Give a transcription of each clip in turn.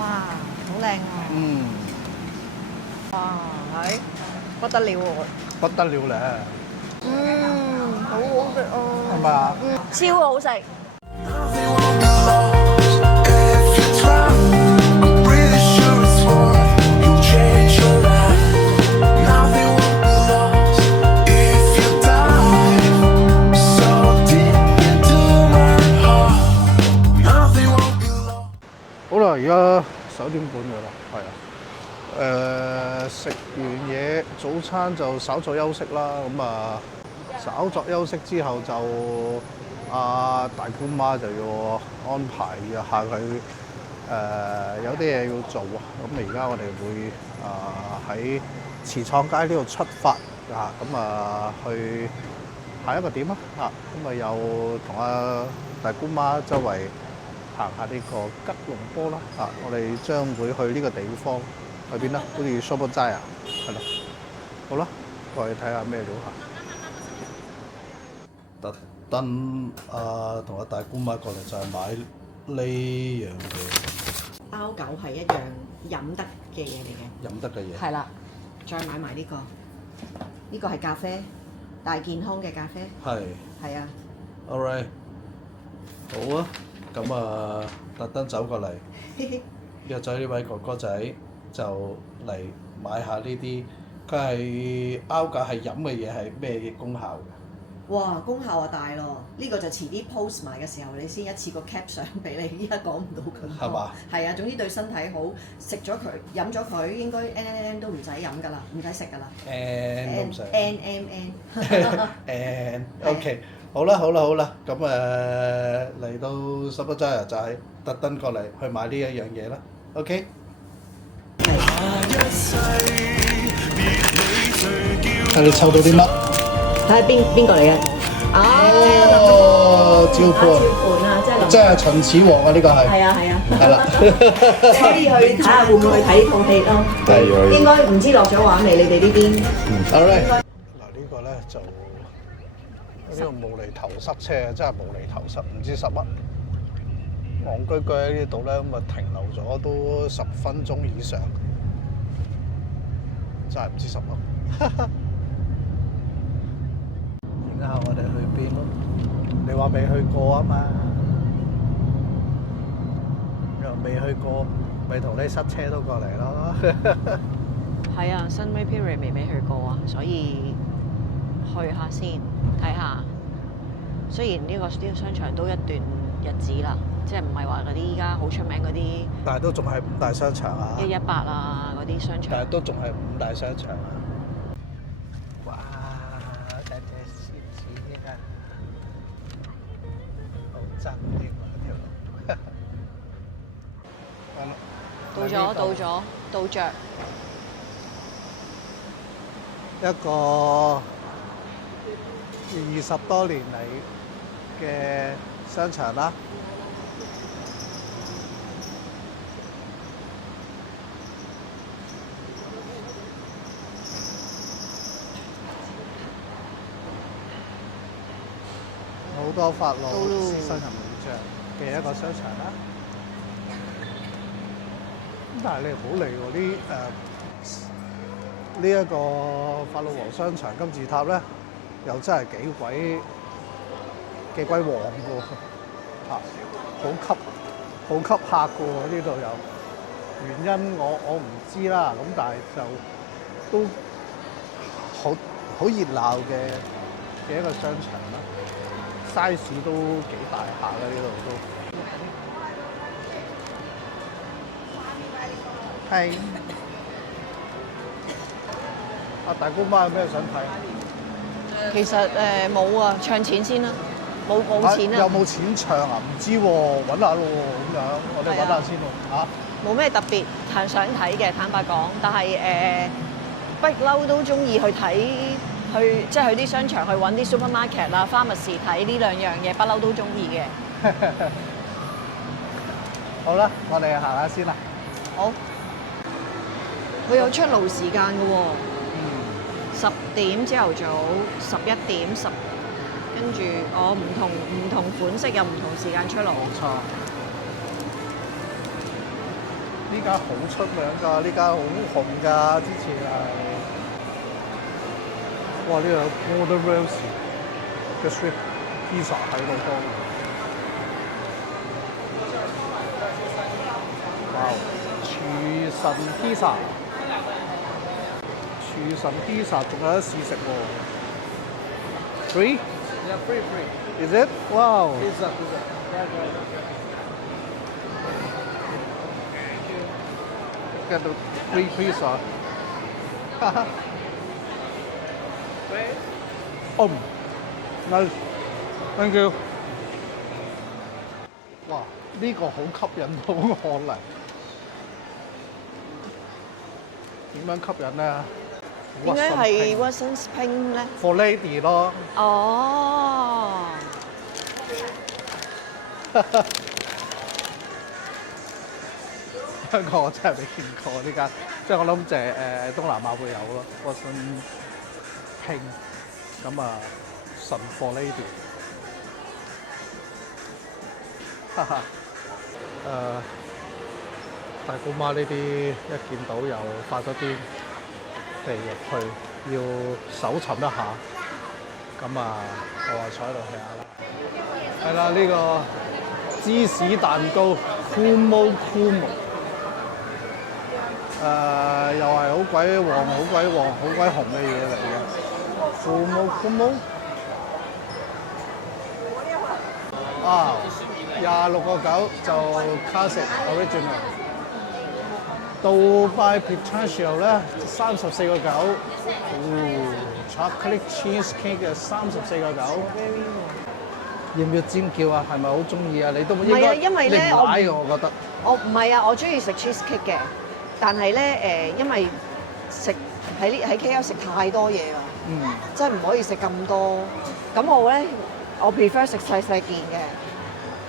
哇，好靚啊！嗯，哇，係不得了喎！不得了咧，好好食啊！係咪啊？超好食。好啦，而家11點半㗎啦，係啊。食完嘢，早餐就稍作休息啦。咁啊，稍作休息之後就大姑媽就要安排下佢有啲嘢要做啊。咁而家我哋會喺慈創街呢度出發啊。咁啊去下一個點啊。咁啊又同大姑媽周圍行下呢個吉隆坡啦。我哋將會去呢個地方。去邊啦？好似 Shopper 齋啊，係咯。好啦，過去睇下咩料嚇。特登同阿大姑媽過嚟就係買呢樣嘢。包狗係一樣飲得嘅嘢嚟嘅。飲得嘅嘢。係啦，再買埋呢個，呢個係咖啡，大健康嘅咖啡。係。係啊。All right。好啊，咁啊，特登走過嚟，約咗呢位哥哥仔。就嚟買下呢啲，佢係歐架係飲嘅嘢係咩功效嘅？哇，功效啊大咯！呢個就遲啲 post 埋嘅時候，你先一次過 cap 相俾你，依家講唔到咁多。係嘛？係啊，總之對身體好，食咗佢飲咗佢應該 N 都唔使飲㗎啦，唔使食㗎啦。N 都唔使。N OK， 好啦，咁嚟到Shopper Jaya就係特登過嚟去買呢一樣嘢啦。OK。睇你抽到啲乜？睇下邊個嚟嘅？招盤啊，即係秦始皇啊！呢個係。係啊。係啦。可以去睇下會唔會去睇套戲咯？係。應該唔知落咗畫未？你哋呢邊？All right。嗱呢個咧就呢個無厘頭塞車，真係無厘頭塞，唔知10乜。戇居居喺呢度咧，咁啊停留咗都10分鐘以上，真係唔知10乜。影下我哋去邊咯？你話未去過啊嘛？又未去過，咪同你塞車都過嚟咯。係啊，新 May Period 未去過啊，所以去下先睇下。雖然呢個商場都一段日子啦。即係唔係話嗰啲依家好出名嗰啲，但係都仲係5大商場啊！118啊嗰啲商場，但係都仲係5大商場啊！哇！睇睇閃閃啊，好真添啊條路。到着一個20多年嚟嘅商場啦。好多法老獅身人形象嘅一個商場啦。咁但係你唔好理喎，呢一個法老王商場金字塔咧，又真係幾鬼旺㗎喎，好吸客㗎喎，呢度有原因我唔知啦，咁但係就都好熱鬧嘅一個商場啦。size 都幾大下啦，呢度都。係。大姑媽有咩想睇？其實冇啊，唱錢先啦，冇錢啊。有冇錢唱啊？唔知喎，揾下咯喎，咁樣我哋揾下先喎。冇咩特別想睇嘅，坦白講，但係不嬲都中意去睇。即係去啲商場去揾啲 supermarket 啊、pharmacy 睇呢兩樣嘢，不嬲都中意嘅。好啦，我哋行下先啦。好。佢有出爐時間嘅喎。10點朝頭早，11點跟住唔同款式有唔同時間出爐。冇錯。呢間好出名㗎，呢間好紅㗎，之前係。哇！呢個 Gordon Ramsay 嘅 strip pizza 喺度多。哇！廚神 pizza， 廚神 pizza 仲有得試食喎。Free? Yeah, free. Is it? Wow! Pizza. Get the free pizza. Nice. Thank you. 哇！呢個好吸引到我嚟。點樣吸引咧？點解係 Watsons Pink 咧 ？For lady 咯。哦。香港我真係未見過呢間，即係我諗就係東南亞會有咯。Watsons Pink 咁啊，神 For lady。哈哈。大姑媽呢啲一見到又發咗癲地入去，要搜尋一下。咁啊，我話坐喺度 hea 下啦。係啦，呢個芝士蛋糕 Kumo Kumo， 又係好鬼旺、好鬼旺、好鬼紅嘅嘢嚟嘅。Kumo Kumo 啊，26.9就 Classic Original。杜拜 Pistachio 咧34.9，Chocolate Cheesecake 嘅34.9。要唔要尖叫啊？係咪好中意啊？你都應該因為咧我覺得。我唔係啊，我中意食 cheesecake 嘅，但係咧因為食喺 KL 食太多嘢啦，真係唔可以食咁多。咁我 prefer 食細細件嘅。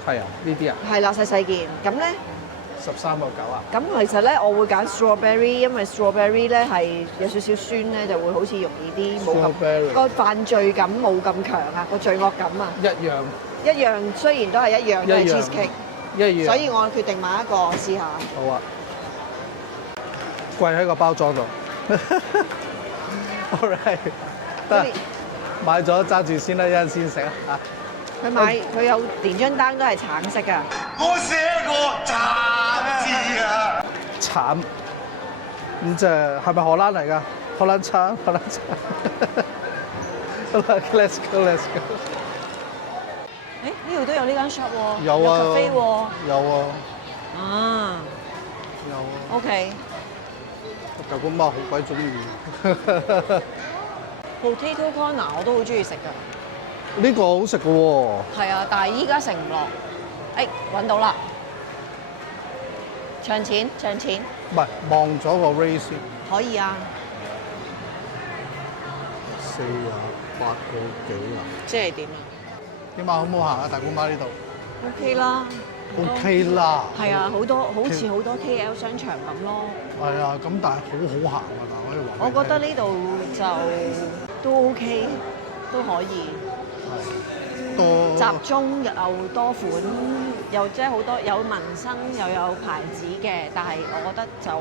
係啊，呢啲啊。係啦，細細件。咁咧。13.9啊！咁其實咧，我會揀 strawberry， 因為 strawberry 咧係有少少酸咧，就會好似容易啲，冇咁個犯罪感冇咁強啊，個罪惡感啊。一樣，雖然都係一樣，都係 cheesecake。一樣。所以我決定買一個試下。好啊。貴喺個包裝度。All right， 得。買咗揸住先啦，一陣先食啊！佢有連張單都係橙色㗎。我寫過橙字啊！橙，咁即係咪荷蘭嚟㗎？荷蘭橙。好啦 ，Let's go。呢度都有呢間 shop 喎。有啊。有咖啡喎。有啊。啊。有啊。OK。大姑媽好鬼中意。Potato corner 我都好中意食㗎。呢個好食嘅喎。係啊，但係依家食唔落。揾到啦！唱錢。唔係，望咗個 rate 先。可以啊。48個幾啊？即係點啊？點啊？好唔好行啊？大姑媽呢度 ？OK 啦。OK 啦。係啊，好似好多 KL 商場咁咯。係啊，咁但係好好行㗎啦，可以話。我覺得呢度就都 OK， 都可以。集中又多款，又即係好多有紋身又有牌子嘅，但係我覺得就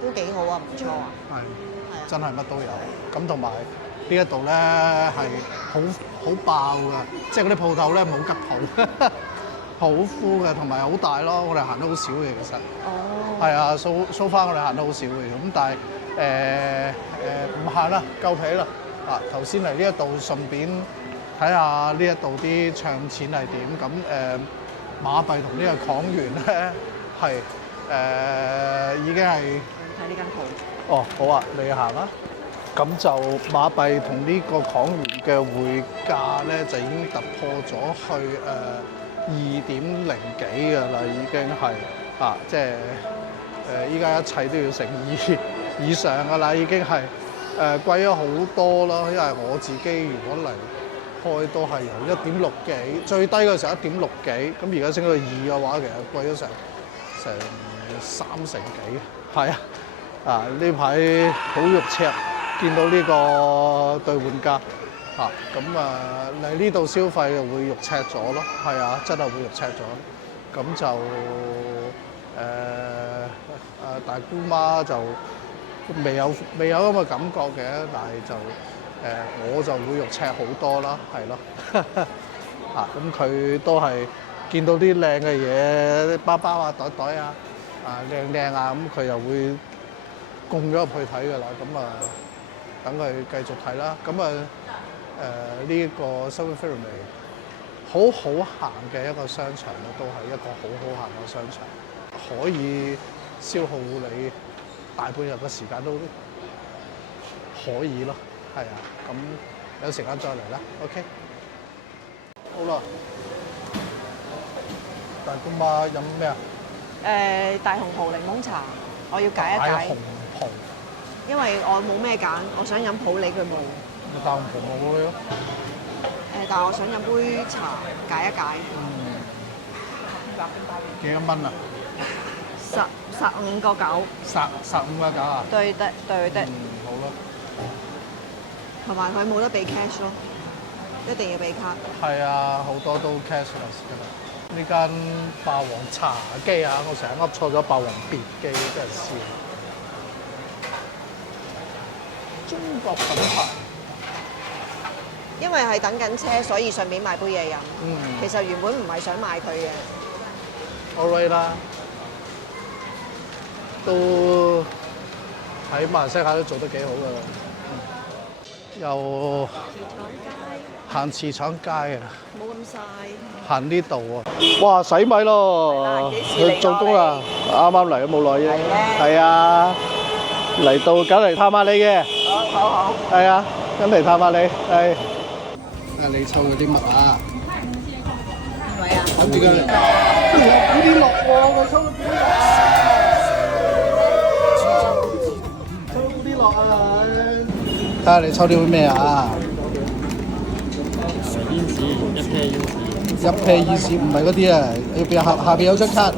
都幾好啊，唔錯啊。係真係乜都有。咁同埋呢一度咧係好爆㗎，即係嗰啲鋪頭咧冇吉鋪，好 full 嘅，同埋好大咯。我哋行得好少嘅其實。哦。係啊，so far 我哋行得好少嘅，咁但係唔行啦，夠皮啦。頭先嚟呢一度順便睇下呢一度啲唱錢係點，咁馬幣同呢個港元咧係已經係睇呢間鋪。哦，好啊，你行啦。咁就馬幣同呢個港元嘅匯價咧，就已經突破咗去2.0幾㗎啦，已經係即係依家一切都要乘2以上㗎啦，已經係貴咗好多啦。因為我自己如果嚟開都係由1.6幾，最低嘅時候1.6幾，咁而家升到2嘅話，其實貴咗成3成幾。係啊，呢排好肉赤，見到呢個兌換價咁嚟呢度消費就會肉赤咗咯。係啊，真係會肉赤咗。咁就大姑媽就未有咁嘅感覺嘅，但係就我就會肉赤好多啦，係咯。咁佢都係見到啲靚嘅嘢，啲包包啊、袋啊，靚啊，咁佢又會供咗入去睇㗎啦。咁等佢繼續睇啦。咁呢個 Southern Pyramid 好行嘅一個商場咧，都係一個好行嘅商場，可以消耗你大半日嘅時間都可以咯。係啊，咁有時間再嚟啦。OK。好啦，大姑媽飲咩啊？大紅袍檸檬茶，我要解一解大紅，袍，因為我冇咩揀，我想飲普洱佢冇。大紅袍冇咯。但係我想飲杯茶解一解。幾多蚊啊15.9。15.9啊？對的。好咯。同埋佢冇得俾 cash 咯，一定要俾卡。係啊，好多都 cashless 㗎啦。呢間霸王茶記啊，我成日噏錯咗霸王別記，真係笑。中國品牌。因為係等緊車，所以順便買杯嘢飲。其實原本唔係想買佢嘅。All right 啦，都喺馬來西亞都做得幾好㗎啦。又行茨廠街啊！冇咁晒。行呢度啊！哇，洗米咯！佢做工啦，啱啱嚟都冇耐啫。係啊，嚟到梗嚟探下你嘅。好。係啊，梗嚟探下你。係。你抽嗰啲乜啊？邊位啊？諗住佢。有啲落喎，我抽到邊啊？抽啲落啊！睇下你抽啲咩啊？煙紙一 pair 煙紙。一 pair 意思唔係嗰啲啊，下邊有張卡，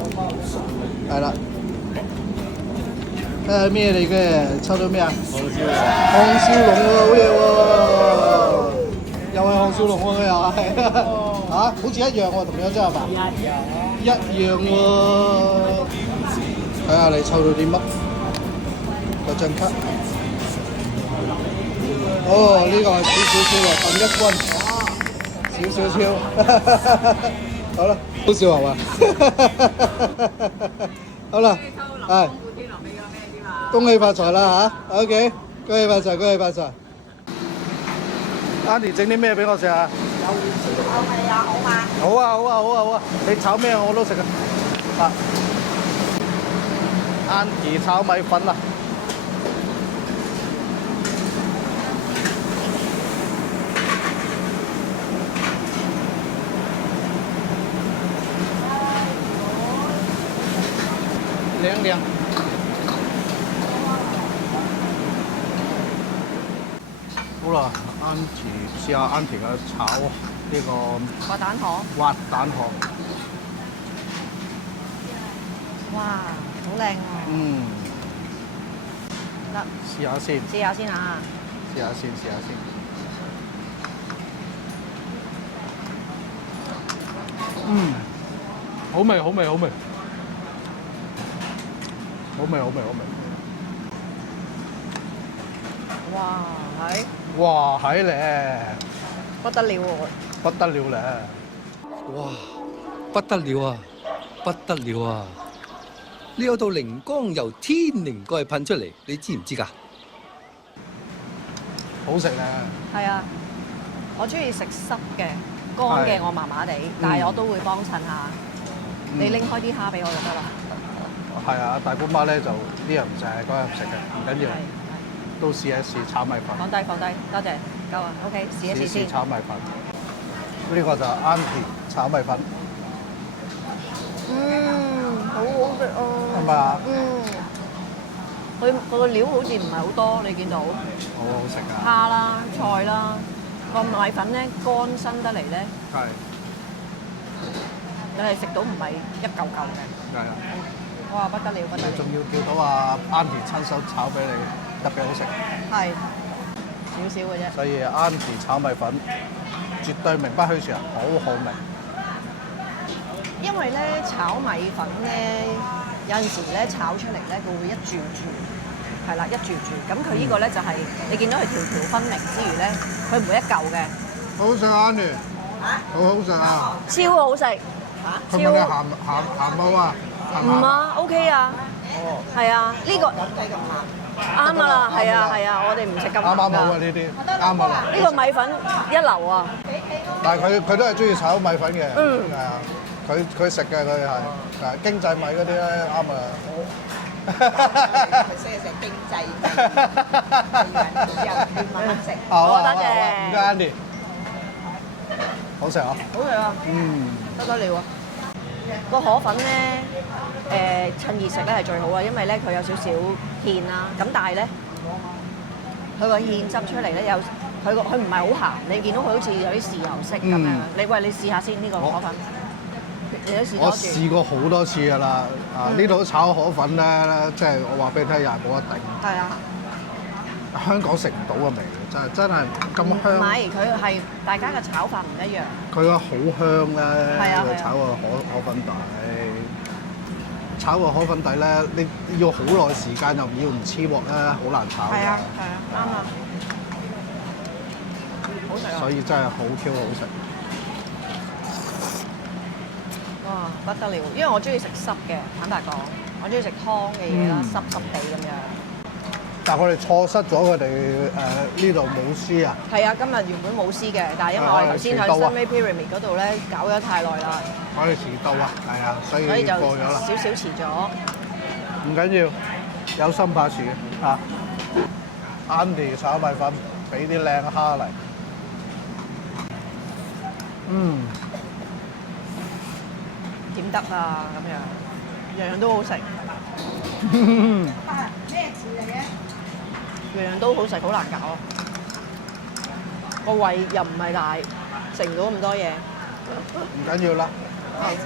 係啦。咩嚟嘅？抽到咩啊？項少龍喎，好嘢喎！又係項少龍喎，佢又係。嚇，好似一樣喎，同你嗰張係嘛？一樣喎。睇下你抽到啲乜？嗰張卡。哦，呢個係少少喎，鄧一軍。少少超，好啦，好笑係嘛？好啦，係，恭喜發財啦嚇 ！OK， 恭喜發財，恭喜發財。Auntie 整啲咩俾我食啊？有魚翅啊，好嘛？好啊，好啊，好啊，好啊！你炒咩我都食啊。Auntie 炒米粉啊！涼。好啦，Auntie 試下 Auntie 嘅炒呢個滑蛋河。滑蛋河。哇，好靚喎！得。試下先。試下先啊！試下先。好味。好味，哇，係咧，不得了喎！不得了咧！哇，不得了啊，不得了啊！呢有道靈光由天靈蓋噴出嚟，你知唔知㗎？好食咧！係啊，我中意食濕嘅，乾嘅我麻麻地，但係我都會幫襯下。你拎開啲蝦俾我就得啦。係啊，大姑媽咧就啲人就係嗰日食嘅，唔緊要，都試一試炒米粉。放低，多謝，夠啊 ，OK， 試一試先。試炒米粉，呢個就 Auntie 炒米粉。好好食啊！係咪啊？佢個料好似唔係好多，你見到？好好食㗎。蝦啦、菜啦，個米粉咧乾身得嚟咧，係。你係食到唔係一嚿嚿嘅。係啊。哇！不得了，不得了！仲要叫到阿 Auntie 親手炒俾你，特別好食。係少少嘅啫。所以 Auntie 炒米粉絕對名不虛傳，好好味。因為咧炒米粉咧，有陣時咧炒出嚟咧，佢會一轉轉，係啦，一轉轉。咁佢呢個咧就係、你見到佢條條分明之餘咧，佢唔會一嚿嘅，好食啊，Annie，好好食啊！超好食。佢問你鹹冇啊？唔啊，OK 啊，係啊，呢個啱啊啦，係啊係啊，我哋唔食咁鹹啱好啊㗎。呢啲，啱啊啦。呢個米粉一流啊！但係佢都係中意炒米粉嘅，嗯係啊，佢食嘅佢係經濟米嗰啲咧啱啊。佢先係食經濟又慢慢食。好多謝唔該 Andy，好食啊！好食啊，不得了啊！個河粉咧，趁熱食咧係最好啊，因為咧佢有少少芡啦，咁但係咧佢個芡汁出嚟咧有佢唔係好鹹，你見到佢好似有啲豉油色咁樣。你試下先呢個河粉，你都試多我次。試過好多次㗎啦，呢度炒河粉咧，即係我話俾你聽，又係冇得頂。係啊，香港食唔到嘅味，真係咁唔香。係佢係大家嘅炒法唔一樣。佢個好香咧，係啊係啊炒個河粉底，炒個河粉底咧，你要好耐時間又要唔黐鑊咧，好難炒㗎。係啊係啊，啱啊，好食啊！所以真係好 Q 好食。哇，不得了！因為我中意食濕嘅，坦白講，我中意食湯嘅嘢啦，濕濕地咁樣。但係我哋錯失咗佢哋呢度冇絲啊！係啊，今日原本冇絲嘅，但係因為我哋頭先喺 Sunway Pyramid 嗰度咧搞咗太耐啦，我哋遲到啊，係啊，所以所以就過咗啦。少少遲咗。唔緊要，有心怕遲啊！Andy 炒米粉，俾啲靚蝦嚟。點得啊？咁樣樣樣都好食，咩字嚟嘅？樣樣都好食，好難搞啊！個胃又唔係大，食唔到咁多嘢。唔緊要啦，係